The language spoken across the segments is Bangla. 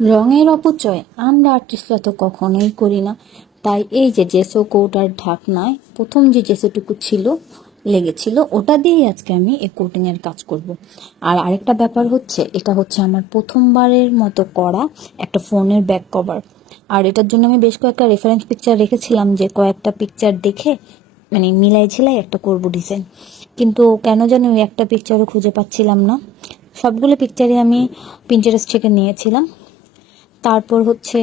রঙের অপচয় আমরা আর্টিস্টরা তো কখনোই করি না। তাই এই যে জেসো কৌটার ঢাকনায় প্রথম যে জেসোটুকু ছিল লেগেছিল ওটা দিয়েই আজকে আমি এই কোটিং এর কাজ করব। আর আরেকটা ব্যাপার হচ্ছে, এটা হচ্ছে আমার প্রথমবারের মতো করা একটা ফোনের ব্যাক কভার। আর এটার জন্য আমি বেশ কয়েকটা রেফারেন্স পিকচার রেখেছিলাম, যে কয়েকটা পিকচার দেখে মানে মিলাই ঝিলাই একটা করব ডিজাইন। কিন্তু কেন জানি ওই একটা পিকচারও খুঁজে পাচ্ছিলাম না। সবগুলো পিকচারই আমি পিন্টারেস্ট থেকে নিয়েছিলাম। তারপর হচ্ছে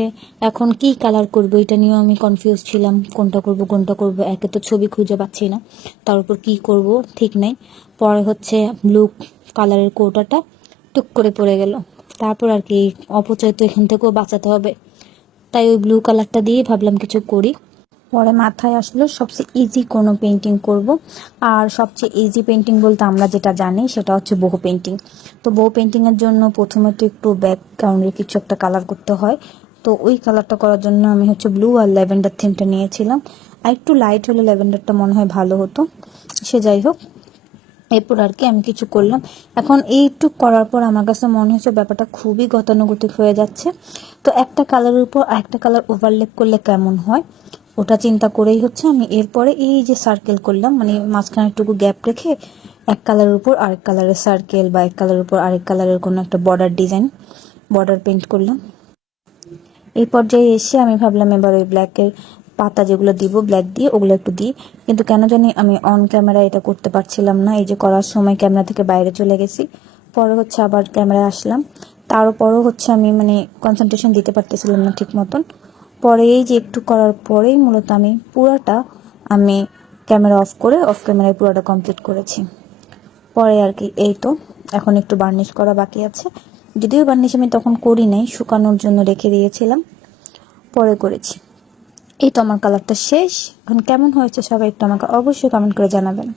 এখন কি কালার করব এটা নিয়েও আমি কনফিউজ ছিলাম, কোনটা করব একে তো ছবি খুঁজে পাচ্ছি না, তার উপর কি করব ঠিক নাই। পরে হচ্ছে ব্লু কালারের কৌটাটা টুক করে পড়ে গেল। তারপর আর কি অপচয় তো এখান থেকেও বাঁচাতে হবে, তাই ওই ব্লু কালারটা দিয়ে ভাবলাম কিছু করি। পরে মাথায় আসলো সবচেয়ে ইজি কোনো পেন্টিং করব। আর সবচেয়ে ইজি পেন্টিং বলতে আমরা যেটা জানি সেটা হচ্ছে বহু পেন্টিং। তো বহু পেন্টিংয়ের জন্য প্রথমে তো একটু ব্যাকগ্রাউন্ডে কিছু একটা কালার করতে হয়। তো ওই কালারটা করার জন্য আমি হচ্ছে ব্লু আর ল্যাভেন্ডার থিমটা নিয়েছিলাম। আর একটু লাইট হলে ল্যাভেন্ডারটা মনে হয় ভালো হতো। সে যাই হোক, এরপর আর কি আমি কিছু করলাম। এখন এইটুক করার পর আমার কাছে মনে হচ্ছে ব্যাপারটা খুবই গতানুগতিক হয়ে যাচ্ছে। তো একটা কালারের উপর আরেকটা কালার ওভারলেপ করলে কেমন হয় ওটা চিন্তা করেই হচ্ছে আমি এরপরে এই যে সার্কেল করলাম, মানে মাঝখানে একটুকু গ্যাপ রেখে এক কালারের উপর আরেক কালারের সার্কেল বা এক কালারের উপর আরেক কালারের কোনো একটা বর্ডার ডিজাইন, বর্ডার পেন্ট করলাম। এই পর্যায়ে এসে আমি ভাবলাম এবার ওই ব্ল্যাকের পাতা যেগুলো দিব ব্ল্যাক দিয়ে ওগুলো একটু দিই, কিন্তু কেন জানি আমি অন ক্যামেরা এটা করতে পারছিলাম না। এই যে করার সময় ক্যামেরা থেকে বাইরে চলে গেছি, পরে হচ্ছে আবার ক্যামেরায় আসলাম, তারপরও হচ্ছে আমি মানে কনসেন্ট্রেশন দিতে পারতেছিলাম না ঠিক মতন। পরে এই যে একটু করার পরেই মূলত আমি পুরাটা আমি ক্যামেরা অফ করে অফ ক্যামেরায় পুরোটা কমপ্লিট করেছি। পরে আর কি এই তো এখন একটু বার্নিশ করা বাকি আছে, যদিও বার্নিশ আমি তখন করি নাই, শুকানোর জন্য রেখে দিয়েছিলাম, পরে করেছি। এই তো আমার কালারটা শেষ। এখন কেমন হয়েছে সবাই একটু আমাকে অবশ্যই কমেন্ট করে জানাবেন।